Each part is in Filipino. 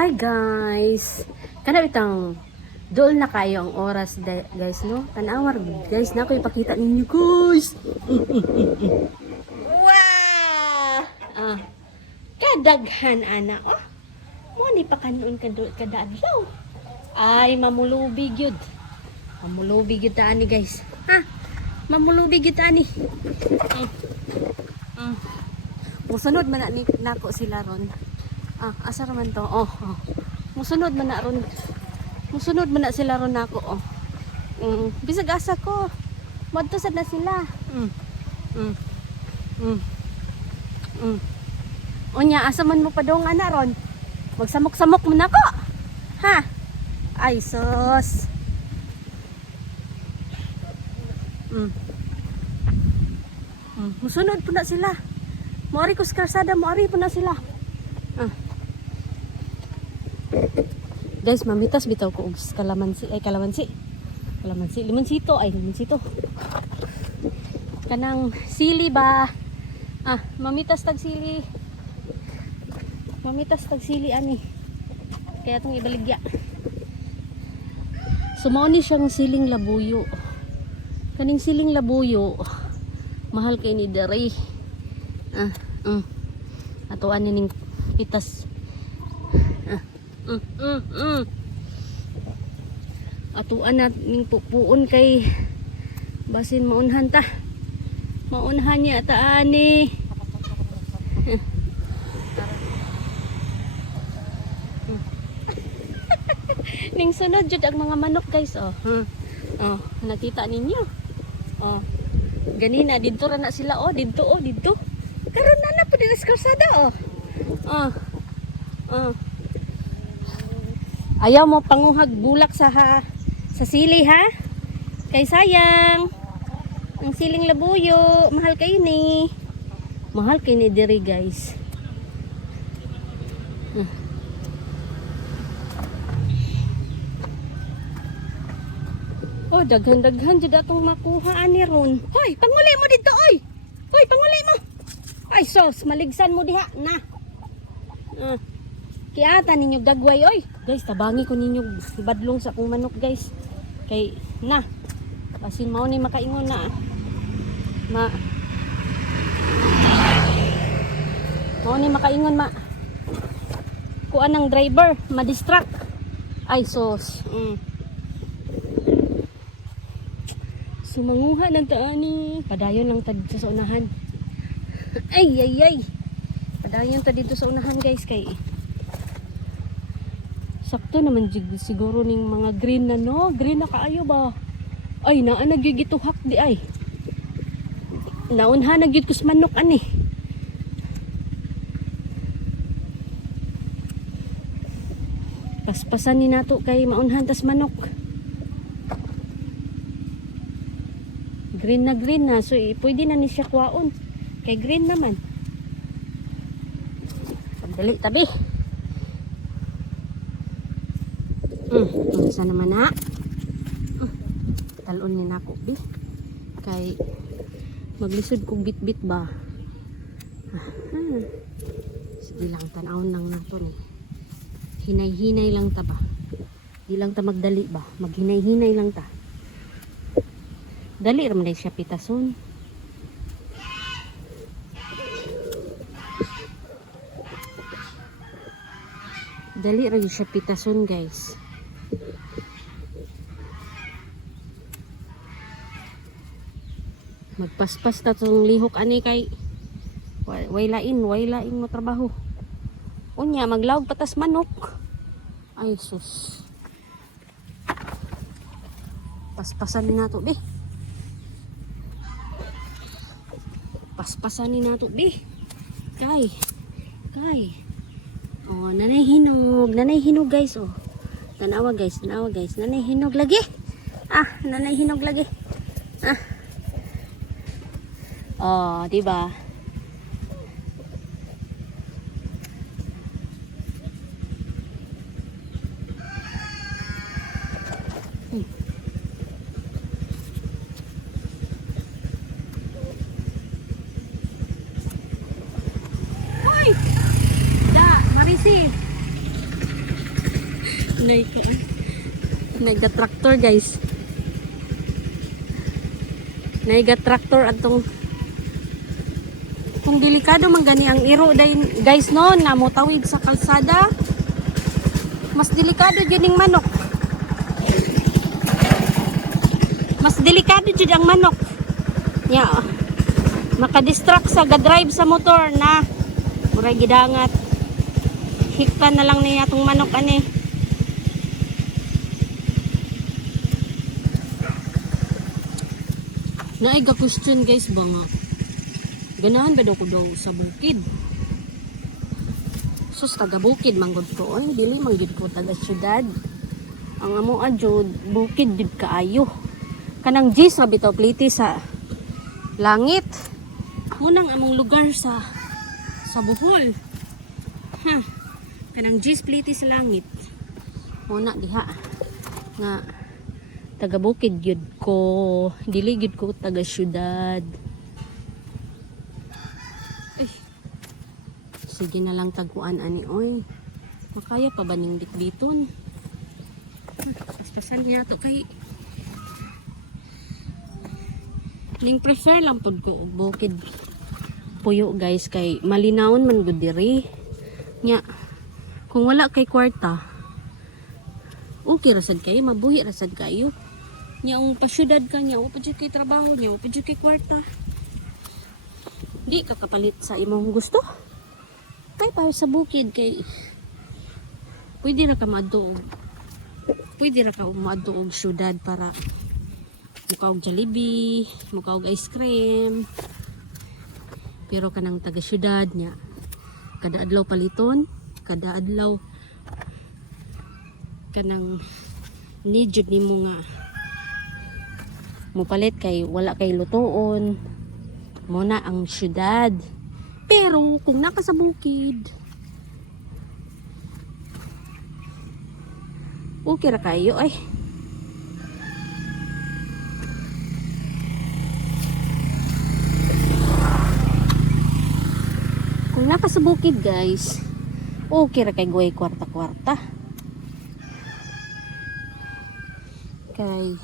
Hi guys! Kana bitang dool na kayo ang oras guys no? Tanawar guys na ko ipakita ninyo guys. Wow! Kadaghan ana oh. Mo ni pa kanon kada adlaw. Ay mamulubig yun. Mamulubig yun ta ani guys. Ha? Mamulubig yun ta ani. Musunod man na nako sila ron. Asa man to? Musunod man na ron. Musunod man na sila ron nako oh. Bisag asa ko. Madto sad na sila. Onya asa man mo padong ana ron? Magsamok-samok mo nako. Ha? Ay sus. Musunod po na sila. Moari ko sa karsada, moari po na sila. Guys, mamitas bitaw ko og kalamansi, limansito, kanang sili ba? Mamitas tag sili. Mamitas tag sili ani. Kaya tong ibaligya. Sumao ni siyang siling labuyo. Kaning siling labuyo, mahal kay ni dere. Ato ani ning pitas. Atuan na ning pupuon kay basin maunhan ta. Maunhan niya ta ani. Ning sunod jud ang mga manok guys oh. Nakita ninyo. Ganina didto ra na sila oh, didto. Karon na pud sa kalsada oh. Ayaw mo panguhag bulak sa sili ha? Kay sayang. Ang siling labuyo, mahal kayo ni. Mahal kayo ni diri guys. Oh, daghan-daghan jud atong makuha ani ron. Hoy, panguli mo dito oy. Hoy, panguli mo. Ay sos, maligsan mo diha na. Kiata ninyo dagway oy. Guys, tabangi ko ninyo badlong sa akong manok guys. Kay na. Basin mao ni makaingon na. Mao ni makaingon kuan ng driver, ma-distract. Ay sos. Sumanguha ng taani. Padayon lang ta dito sa unahan. Ay. Padayon ta dito sa unahan guys kay sakto naman siguro ning mga green na no. Green na kaayo ba? Ay naa nagigituhak di ay. Naunha nagyud kus manok ani. Paspasan ni nato kay maunhan tas manok. Green na so pwede na ni siya kuwaon. Kay green naman. Dali tabi. Isa naman na. Talon ni nako bi. Kay maglisod kog bit-bit ba. Sige lang tanawon lang nato ni. Hinay-hinay lang ta ba. Di lang ta magdali ba. Maghinay-hinay lang ta. Dali raman siya pitason. Dali ra siya pitason guys. Magpaspas ta tong lihok ani kay way lain mo trabaho. Unya maglawag patas manok. Ay sus. Paspasan ni nato be. Paspasan ni nato be. Kay. Nanay hinog guys oh. Tanawa guys, nanay hinog lagi. Nanay hinog lagi. Di ba? Hoy! Marisi. Nay ko. Naiga tractor guys. Naiga tractor atong kung delikado man gani ang iro dayon guys no na motawid sa kalsada. Mas delikado gyud ning manok. Mas delikado jud ang manok. Yeah. Maka-distract sa ga-drive sa motor na murag gidangat. Hikpan na lang niya tong manok ani. Naay ga question guys ba nga. Ganahan ba daw ko daw sa bukid? Sus taga bukid manggod ko. Ay dili manggid ko taga syudad. Ang amo adjud bukid jud kaayo. Kanang G sa bitaw pliti sa langit. Munang among lugar sa Bohol. Ha. Kanang G pliti sa langit. Muna diha nga taga bukid gyud ko, dili gyud ko taga syudad. Ay. Sige na lang tagkuan ani oy. Makaya pa ba ning bitbiton? Paspasan niya to kay ning prefer lang pud ko og bukid puyo guys kay malinawon man gud diri. Nya kung wala kay kwarta, okay rasad kayo, mabuhi rasad kayo. Nya ang pasyudad ka niya, pa jud kay trabaho niya, pa jud kay kwarta. Di ka kapalit sa imong gusto. Kay pa sa bukid kay pwede ra ka maadto. Pwede ra ka maadto og syudad para mukaw og Jollibee, mukaw og ice cream. Pero kanang taga syudad niya, kada adlaw paliton, kada adlaw kanang need jud nimo nga mupalit kay wala kay lutoon mo na ang syudad. Pero kung naka sa bukid okay ra kayo ay. Kung naka sa bukid guys okay ra kay guway kwarta-kwarta. Kay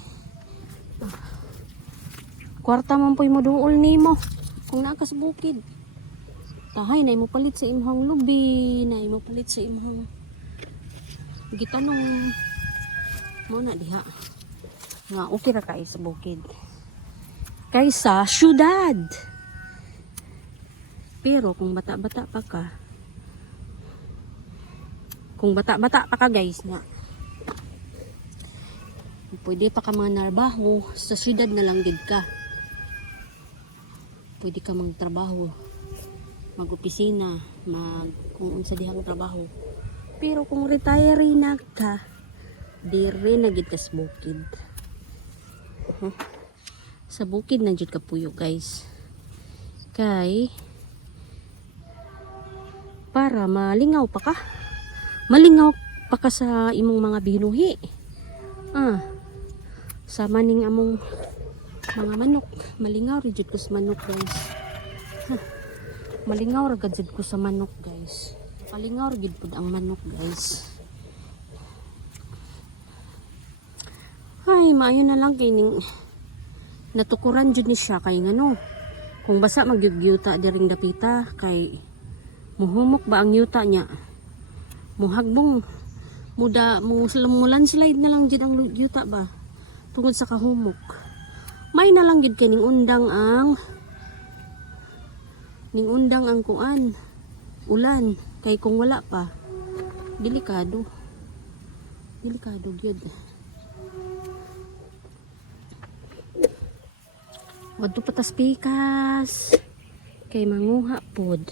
kwarta man po'y moduol nimo kung naka sa bukid. Tahay na imo palit sa imong lubi, na imo palit sa imong gitanong mo na diha. Nga okay ra kay sa bukid kaysa syudad. Pero kung bata-bata pa ka, guys nga pwede pa ka mga narbaho sa syudad na lang gid ka. Pwede ka magtrabaho, mag-opisina, kung unsa dihang trabaho. Pero kung retiree na ka, dire na gid ka sa bukid. Sa bukid na jud ka puyo guys. Kay para malingaw pa ka. Malingaw pa ka sa imong mga binuhi. Sama ning among mga manok. Malingaw rin jud ko sa manok guys. Malingaw ra jud ko sa manok guys. Malingaw rin jud ang manok guys. Ay, maayo na lang kay ning natukuran jud ni siya kay ngano. Kung basa magyugyuta diring dapita kay muhumok ba ang yuta niya. Muhagbong mulan slide na lang jud ang yuta ba tungod sa kahumok. May na lang gid kay ning undang ang kuan ulan kay kung wala pa delikado gyud. Wadto patas pikas kay manguha pod.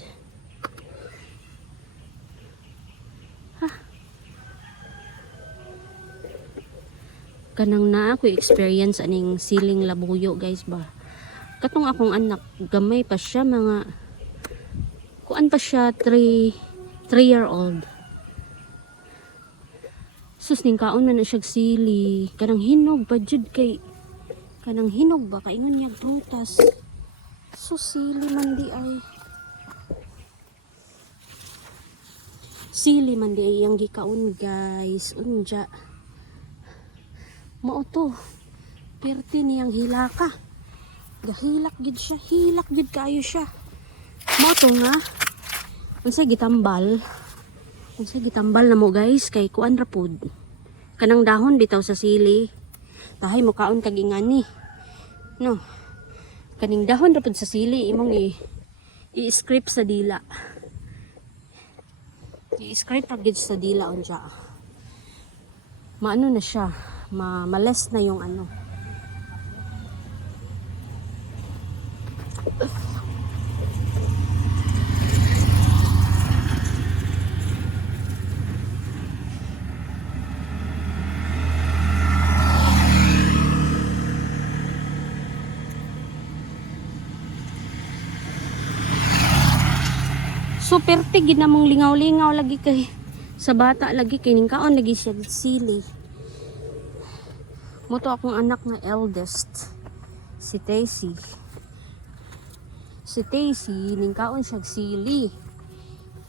Kanang na ako experience aning siling labuyo guys ba. Katong akong anak gamay pa siya, mga kuan pa siya 3-year-old. Sus ning kaon man na siya sili. Kanang hinog pa jud kay kanang hinog ba kaingon niya prutas. Sus sili man di ay. Sili man di iyang gikaon guys. Unja. Mao to. Perti niyang hilaka. Gahilak gid siya. Hilak gid kayo siya. Mao to nga. Unsay gitambal. Unsay gitambal na mo guys kay kuan ra pud. Kanang dahon bitaw sa sili. Tahay mo kaon kag ingani. No. Kaning dahon ra pud sa sili imong i-scrape sa dila. I-scrape ra gid sa dila unja. Maano na siya, males na yung ano. Super tig ginamong lingaw-lingaw lagi kay sa bata lagi kay ning kaon lagi siya sili. Mo to akong anak nga eldest si Tacy. Si Tacy ning kaon siya sili.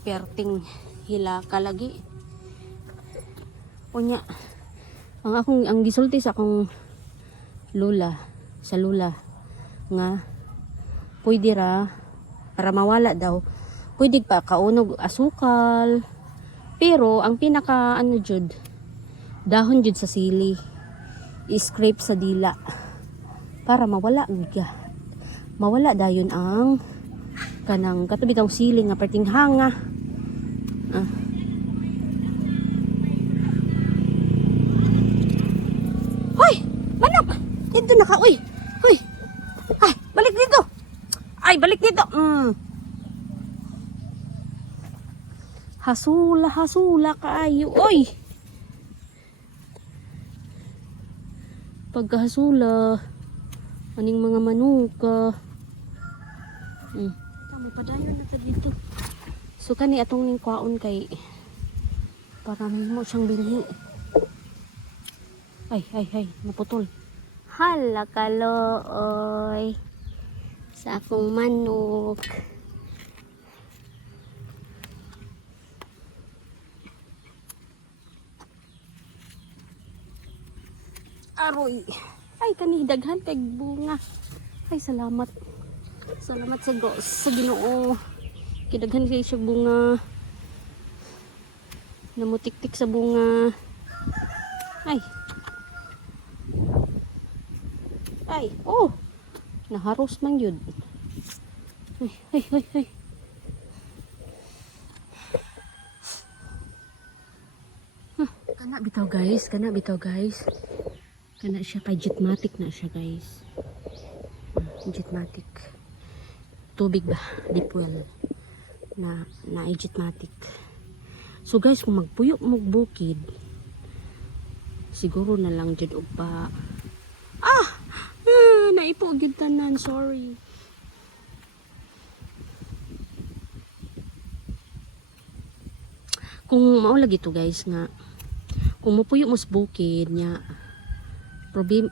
Perting hilaka lagi. Unya ang gisulti sa akong lula sa lula nga pwede ra para mawala daw. Pwede pa kaunog asukal. Pero ang pinaka ano jud dahon jud sa sili. I-scrape sa dila para mawala giga. Mawala dayon ang kanang katubi tong sili nga perting hanga. Hoy, manok. Dito na ka, uy. Hoy. Ay, balik dito. Ay, balik dito. Hasula kaayo. Oy! Pagkahasula, aning mga manuka. Tama pa dayon na dito. So kani atong ning kwaon kay para mo siyang bilhi. Ay, naputol. Hala kalooy. Sa akong manok. Aroy. Ay, kani daghan kay bunga. Ay, salamat. Salamat sa Diyos, sa Ginoo. Kidaghan kay siya bunga. Namutik-tik sa bunga. Ay. Ay, oh. Naharos man yun. Ay. Kana bitaw guys. Kana siya kay jetmatic na siya guys. Jetmatic. Tubig ba? Deep well. Na jetmatic. So guys, kung magpuyo mo bukid, siguro na lang jud og pa. Naipo gyud tanan, sorry. Kung mao lagi to guys nga kung mapuyo mo sa bukid nya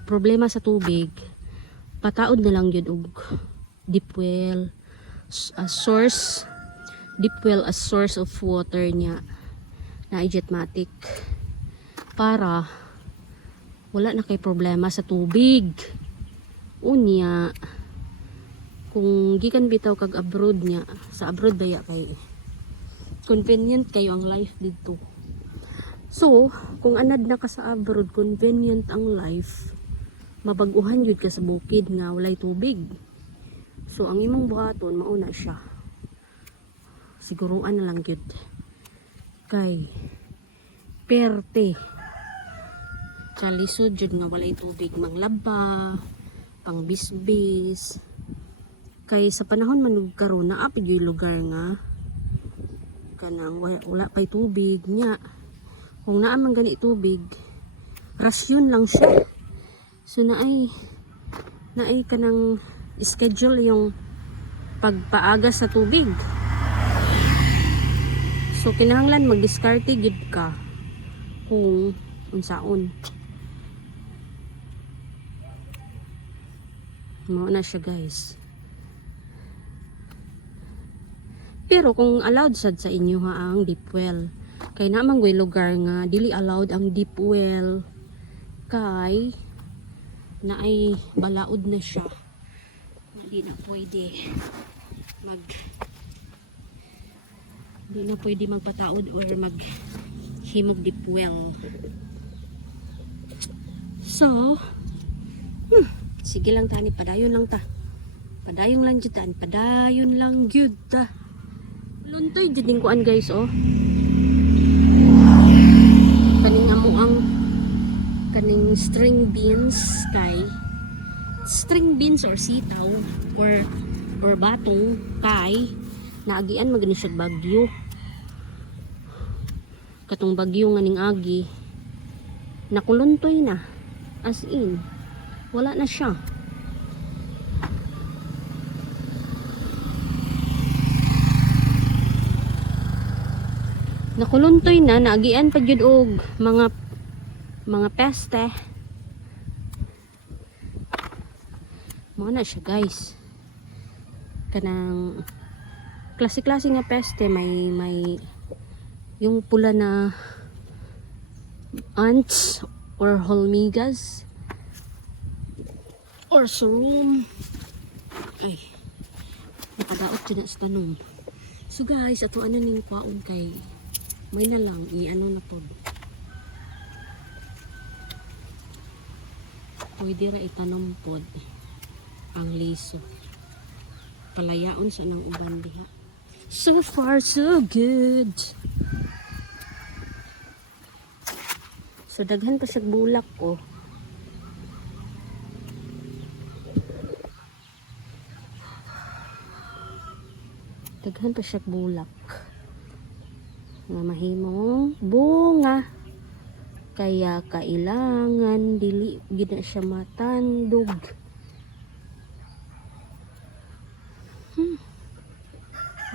problema sa tubig, pataod na lang yun og deep well as source of water niya na jetmatic para wala na kay problema sa tubig. Unya kung gikan bitaw kag abroad niya, sa abroad baya kay convenient kayo ang life dito. So, kung anad na ka sa abroad, convenient ang life, mabaguhan yun ka sa bukid nga walay tubig. So, ang imong buhaton, mauna siya. Siguruan na lang yun. Kay, perte. Kalisod yun nga walay tubig, manglaba, pang bisbis. Kay sa panahon manug karon na apid yung lugar nga kanang wala pay tubig nya. Kung naaman gani tubig, rasyon lang siya. So naay kanang schedule yung pagpaaga sa tubig. So kinahanglan magdiskarte gid ka kung unsaon. Mao na siya guys. Pero kung allowed sad sa inyo ha ang deep well, Kay namang way lugar nga dili allowed ang deep well. Kay na ay balaod na siya. Hindi na pwede magpataod or maghimog deep well. So, sige lang tani, padayon lang ta. Padayon lang jutan, padayon lang gyud ta. Luntoy jud ning kuan guys oh. Kaning amo ang kaning string beans or sitaw or batong kay naagian magani siya bagyo. Katong bagyo nga ning agi nakuluntoy na, as in wala na siya. Nakuluntoy na, naagian pa jud og mga peste. Mo na siya guys. Kanang klase-klase nga peste, may yung pula na ants or hormigas or surum. Ay, napadaot dyan sa tanom. So guys, ato ano ning kwaon kay may na lang i-ano na pod. Pwede ra itanom pod ang liso. Palayaon sa nang uban diha. So far so good. So daghan pa siya bulak ko. Daghan pa siya bulak. Nga mahimong bunga. Kaya kailangan dili gid na siya matandog.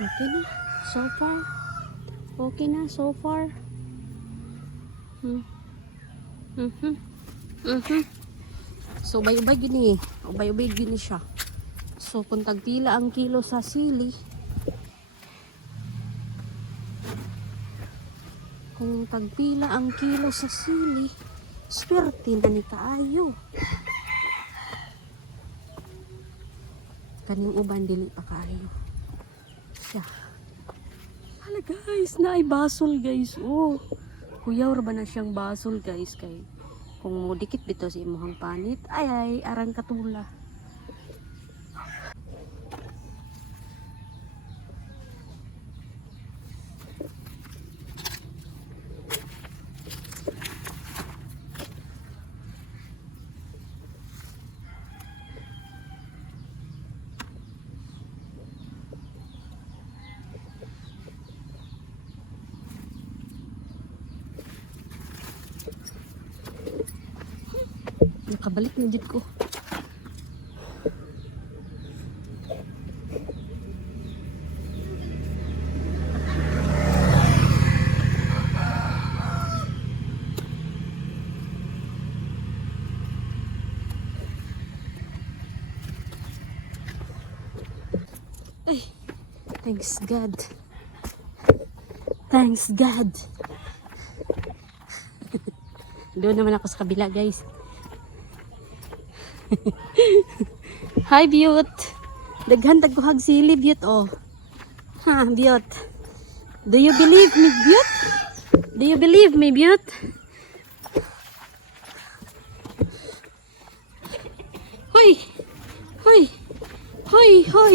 Okay na so far. Okay na so far. So ubay-ubay gini. Ubay-ubay gini siya. So kung tagpila ang kilo sa sili, swerte na ni kaayo. Kaning uban dili pa kaayo. Siya. Hala guys, naay basol guys. Oh. Kuyaw ra ba na siyang basol guys kay kung mo dikit bito sa imuhang panit, ay arang katula. Nakabalik na dito ko. Ay, thanks God. Thanks God. Doon naman ako sa kabila guys. Hi Biot. Daghan tagkuhag sili Biot oh. Ha Biot. Do you believe me Biot? Do you believe me Biot? Hoy. Hoy. Hoy, hoy.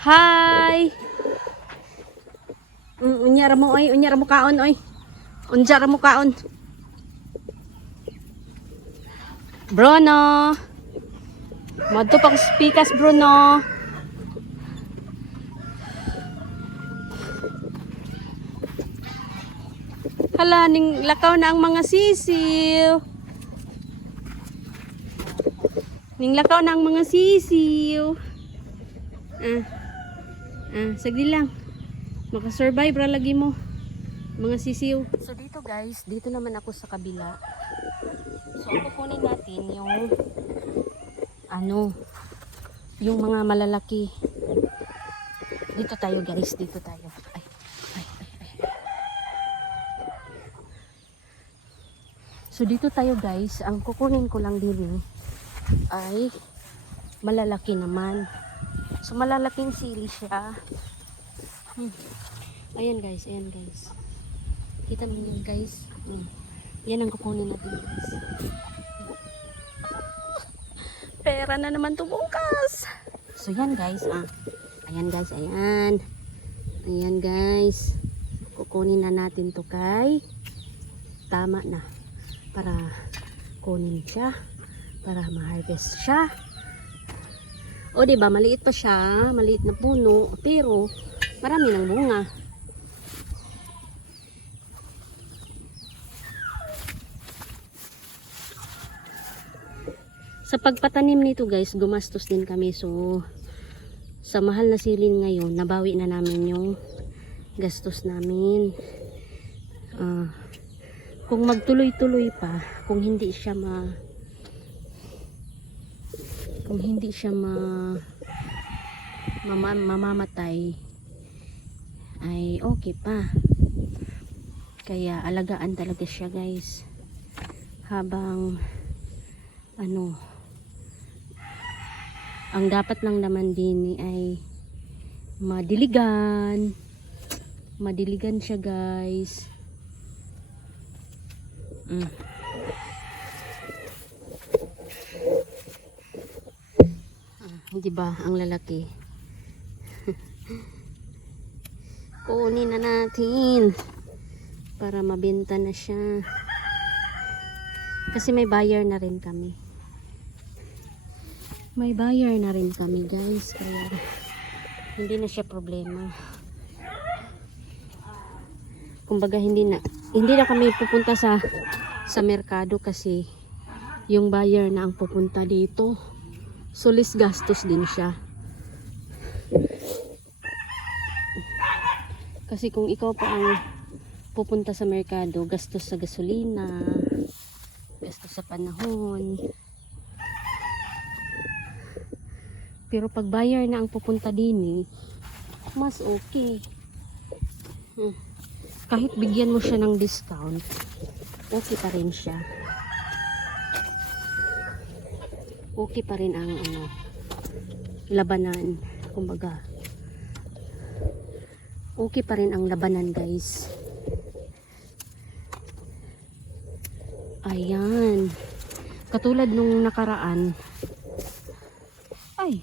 Hi. Unya ra mo kaon oy. Unja ra mo kaon. Bruno. Madto pang speakers Bruno. Hala, ning lakaw na ang mga sisiw. Ning lakaw na ang mga sisiw. Sagli lang. Makasurvive ra lagi mo. Mga sisiw. So dito guys, dito naman ako sa kabila. So ang kukunin natin yung mga malalaki. Dito tayo guys, dito tayo. Ay. So dito tayo guys, ang kukunin ko lang din ay malalaki naman. So malalaking sili siya. Ayan guys, ayan guys. Kita mo yun guys. Yan ang kukunin natin guys. Pera na naman to bukas. So yan guys, ayan guys, ayan. Ayan guys. Kukunin na natin to kay tama na para kunin siya, para ma-harvest siya. O diba, maliit pa siya, maliit na puno, pero marami ng bunga. Sa pagpatanim nito guys, gumastos din kami. So sa mahal na siling ngayon, nabawi na namin yung gastos namin. Kung magtuloy-tuloy pa, kung hindi siya mamamatay, ay okay pa. Kaya alagaan talaga siya guys, habang ang dapat lang naman din ay madiligan siya guys. Di ba ang lalaki? Kunin na natin para mabenta na siya, kasi may buyer na rin kami. Guys, kaya hindi na siya problema. Kumbaga hindi na kami pupunta sa merkado, kasi yung buyer na ang pupunta dito. So less gastos din siya. Kasi kung ikaw pa ang pupunta sa merkado, gastos sa gasolina, gastos sa panahon. Pero pag buyer na ang pupunta din mas okay. Kahit bigyan mo siya ng discount, okay pa rin siya. Okay pa rin ang labanan. Kumbaga, okay pa rin ang labanan guys. Ayan. Katulad nung nakaraan, ay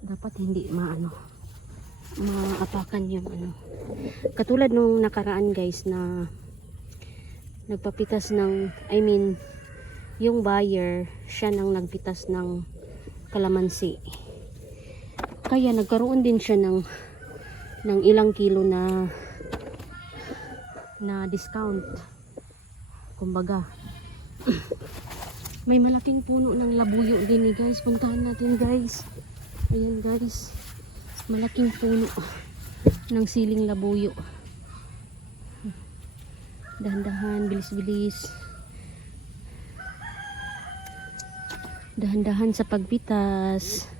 dapat hindi maapakan yung katulad nung nakaraan guys, na nagpapitas ng, yung buyer, siya nang nagpitas ng kalamansi. Kaya nagkaroon din siya ng ilang kilo na discount. Kumbaga, may malaking puno ng labuyo din guys. Puntahan natin guys. Ayan guys, malaking puno ng siling labuyo. Dahan-dahan, bilis-bilis. Dahan-dahan sa pagpitas,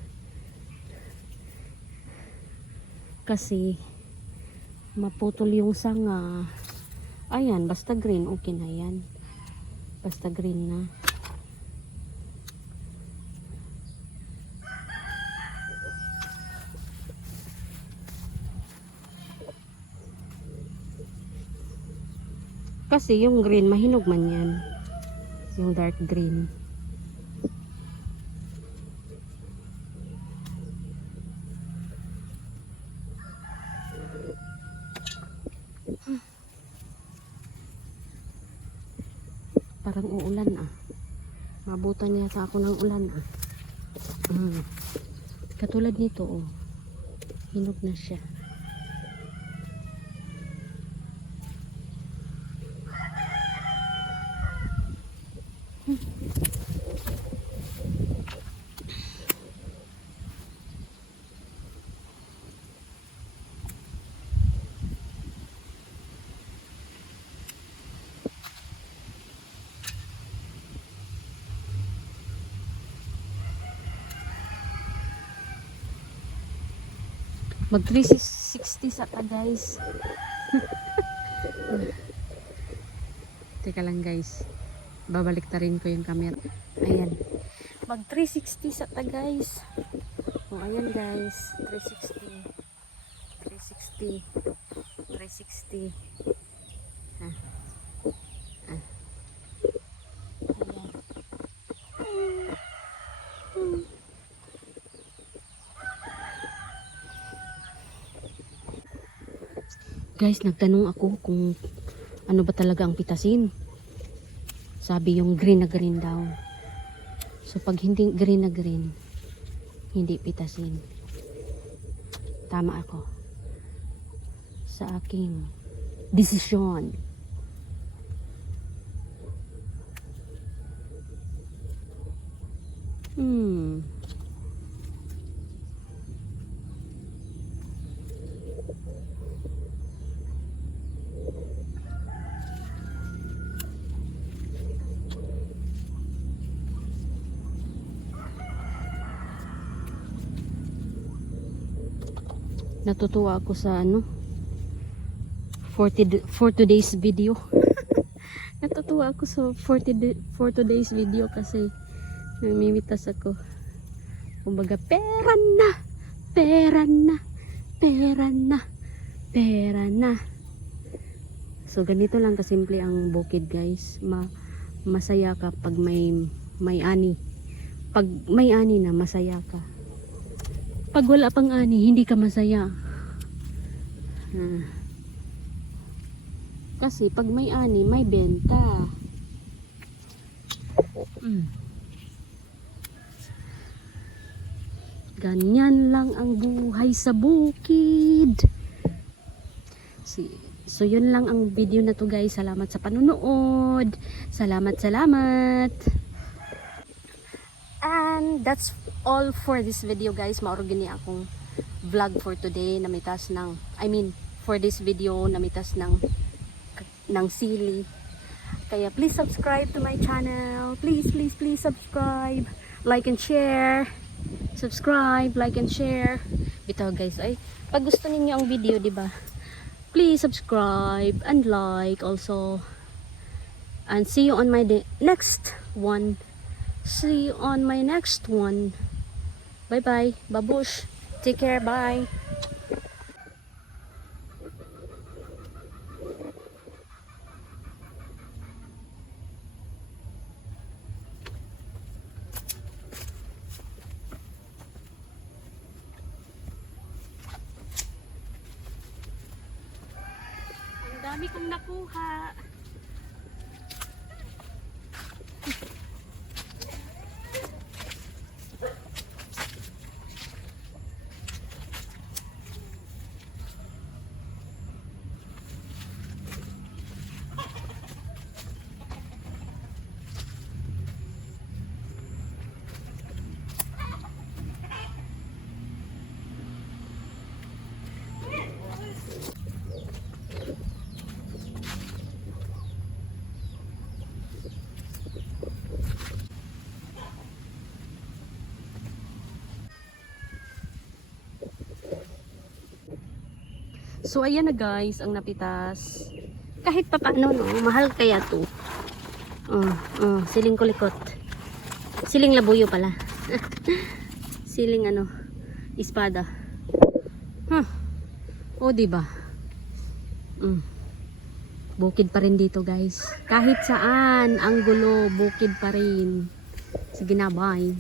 kasi maputol yung sanga. Ayan, basta green, okay na yan. Basta green na. Kasi yung green, mahinog man yan. Yung dark green. Parang uulan Mabutan yata ako ng ulan Katulad nito hinog na siya. Mag 360 sa ka guys. Teka lang guys. Babalik ta rin ko yung camera. Ayan. Mag 360 sa ta guys. O ayan guys. 360. 360. 360. Ah. Ah. Ayan. Guys, nagtanong ako kung ano ba talaga ang pitasin. Sabi yung green na green daw. So pag hindi green na green, hindi pitasin. Tama ako sa aking desisyon. Natutuwa ako sa ano for today's video. Natutuwa ako sa for today's video kasi namimitas ako. Kumbaga pera na, pera na, pera na, pera na. So ganito lang kasimple ang bukid guys. Masaya ka pag may ani. Pag may ani na masaya ka. Pag wala pang ani, hindi ka masaya. Kasi pag may ani, may benta. Ganyan lang ang buhay sa bukid. So yun lang ang video na to guys. Salamat sa panunood. Salamat. And that's all for this video guys. Mauro gini akong vlog for today. Namitas ng, for this video, namitas ng sili. Kaya please subscribe to my channel. Please subscribe. Like and share. Subscribe, like and share. Bitaw guys, ay pag gusto ninyo ang video, di ba? Please subscribe and like also. And see you on my next one. See you on my next one. Bye bye. Babush. Take care. Bye. Ang dami kong nakuha. So ayan na guys, ang napitas. Kahit pa paano no, mahal kaya to. Siling kulikot. Siling labuyo pala. Siling espada. O di ba? Bukid pa rin dito guys. Kahit saan ang gulo, bukid pa rin. Sige na, bye.